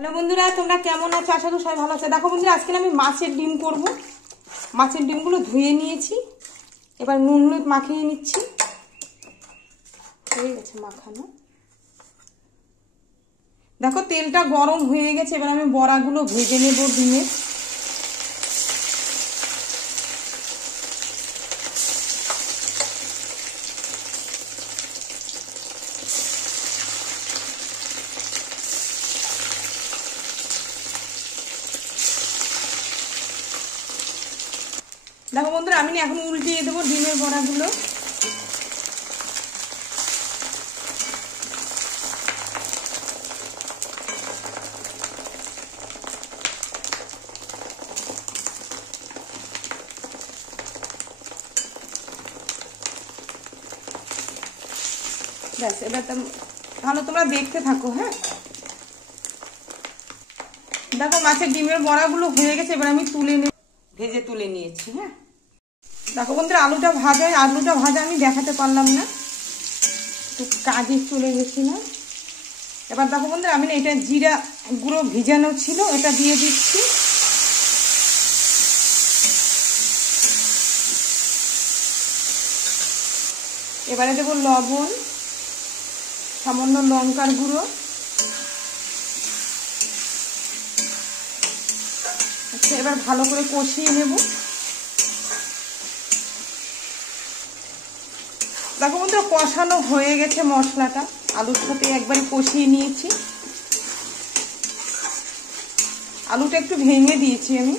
হ্যালো বন্ধুরা, তোমরা কেমন আছো? আশা করি সবাই ভালো আছে। দেখো বন্ধুরা, আজকে আমি মাছের ডিম করব। মাছের ডিমগুলো ধুয়ে নিয়েছি, এবার নুন হলুদ মাখিয়ে নিচ্ছি। হয়ে গেছে মাখানো। দেখো তেলটা গরম হয়ে গেছে, এবার আমি বড়াগুলো ভেজে নেব ডিমে। দেখো বন্ধুরা, আমি এখন উল্টিয়ে দেবো ডিমের বড়াগুলো। ব্যাস, এবার তাহলে তোমরা দেখতে থাকো। হ্যাঁ, দেখো মাছের ডিমের বড়াগুলো হয়ে গেছে, এবার আমি ভেজে তুলে নিয়েছি। হ্যাঁ, দেখো বন্ধুরা, আলুটা ভাজা আমি দেখাতে পারলাম না, একটু কাজে চলে গেছিলাম। এবার দেখো বন্ধুরা, আমি না এটা জিরা গুঁড়ো ভিজানো ছিল, এটা দিয়ে দিচ্ছি। এবারে দেবো লবণ, সামান্য লঙ্কার গুঁড়ো, আচ্ছা এবার ভালো করে কষিয়ে নেব। দেখো বন্ধুরা, কষানো হয়ে গেছে মশলাটা, আলুর সাথে একবারে কষিয়ে নিয়েছি। আলুটা একটু ভেঙে দিয়েছি আমি।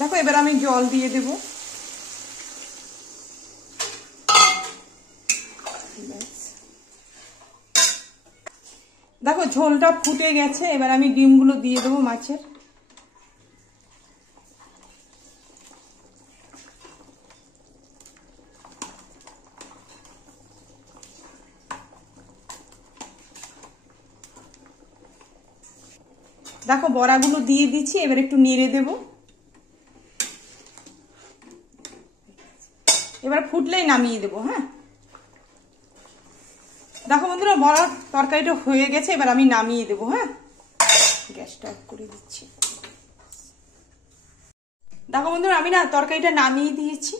দেখো এবার আমি জল দিয়ে দেব। দেখো ঝোলটা ফুটে গেছে, এবার আমি ডিমগুলো দিয়ে দেবো মাছের। দেখো বড়াগুলো দিয়ে দিচ্ছি, এবার একটু নেড়ে দেব। এবার ফুটলেই নামিয়ে দেবো। হ্যাঁ, দেখো বন্ধুরা, বড়ার তরকারিটা হয়ে গেছে, এবার আমি নামিয়ে দেবো। হ্যাঁ, গ্যাসটা অফ করে দিচ্ছি। দেখো বন্ধুরা, আমি না তরকারিটা নামিয়ে দিয়েছি।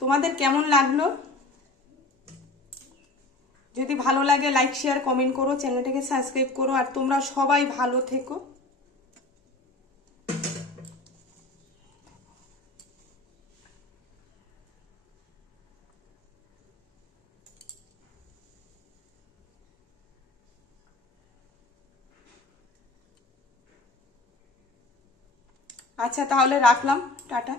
তোমাদের কেমন লাগলো? যদি ভালো লাগে লাইক শেয়ার কমেন্ট করো, চ্যানেলটাকে সাবস্ক্রাইব করো, আর তোমরা সবাই ভালো থেকো। আচ্ছা তাহলে রাখলাম, টাটা।